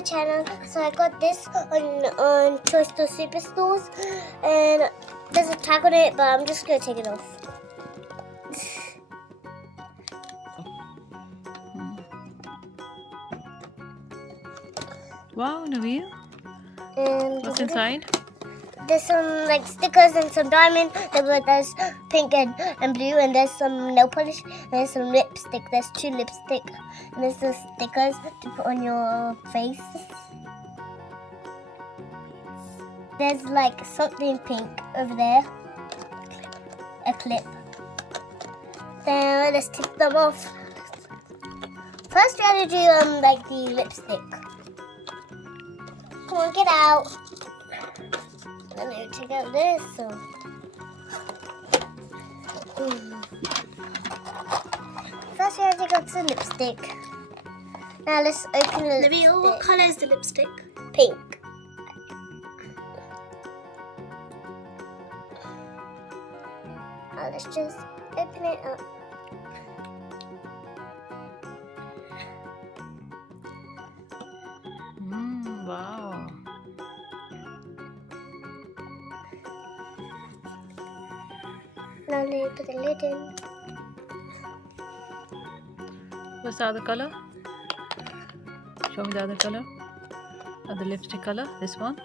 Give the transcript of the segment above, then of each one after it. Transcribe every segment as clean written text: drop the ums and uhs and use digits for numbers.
my channel. So I got this on Toy Store Superstores, and there's a tag on it, but I'm just gonna take it off. Wow, Naveen. And What's inside? there's some like stickers and some diamond. There's pink and blue, and there's some nail polish, and there's some lipstick. There's 2 lipstick, and there's the stickers to put on your face. There's like something pink over there, a clip. Then let's take them off. First we have to do like the lipstick. Come on, get out. And then you take out this. First we have to take out the lipstick. Now let's open the lipstick. Naveen, what colour is the lipstick? Pink. Now let's just open it up. Wow. Now let me put the lid in. What's the other color? Show me the other color. The lipstick color. This one.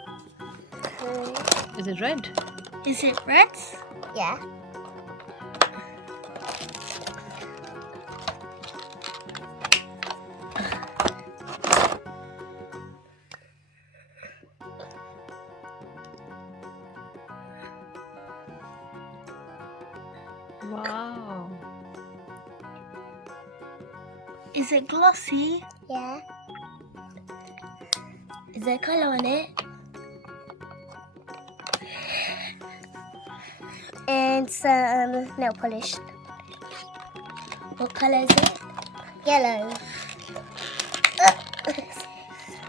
Okay. Is it red? Is it red? Yeah. Wow. Is it glossy? Yeah. Is there colour on it? And some nail polish. What colour is it? Yellow.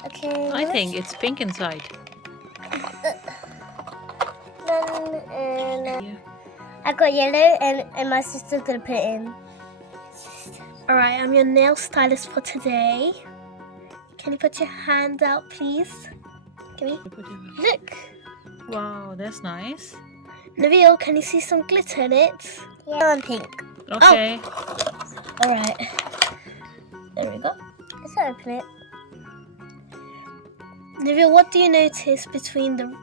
Okay. I think it's pink inside. And I got yellow, and my sister's gonna put it in. Alright, I'm your nail stylist for today. Can you put your hand out, please? Give me. Look. Wow, that's nice. Naveen, can you see some glitter in it? Yellow and pink. Okay. Alright. There we go. Let's open it. Naveen, what do you notice between the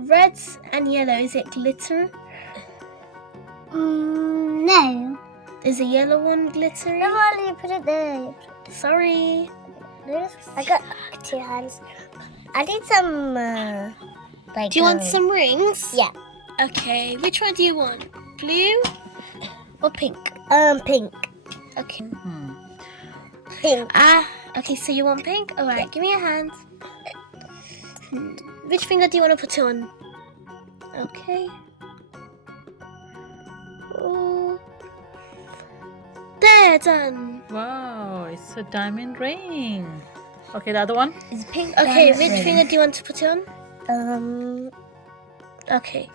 reds and yellow? Is it glitter? No. Is the yellow one glittery? No, Molly, put it there. Sorry. I got 2 hands. I need some, like. Do you want some rings? Yeah. Okay, which one do you want? Blue or pink? Pink. Okay. Pink. Okay, so you want pink? Alright, give me your hand. Which finger do you want to put it on? Okay. Oh. There, done. Wow, it's a diamond ring. Okay, the other one? It's pink. Okay, which finger do you want to put it Um. on? Okay.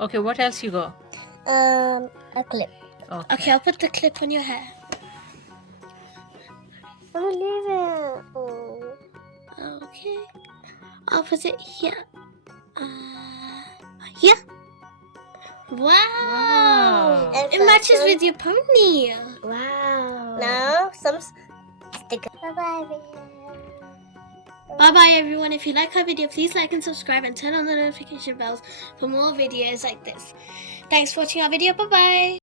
Okay, what else you got? A clip. Okay, I'll put the clip on your hair. I'm leaving. Oh. Okay. I'll put it here. Here. Wow. And It matches some- with your pony. Wow. Now some sticker. Bye bye. Bye bye everyone. If you like our video, please like and subscribe and turn on the notification bells for more videos like this. Thanks for watching our video. Bye bye.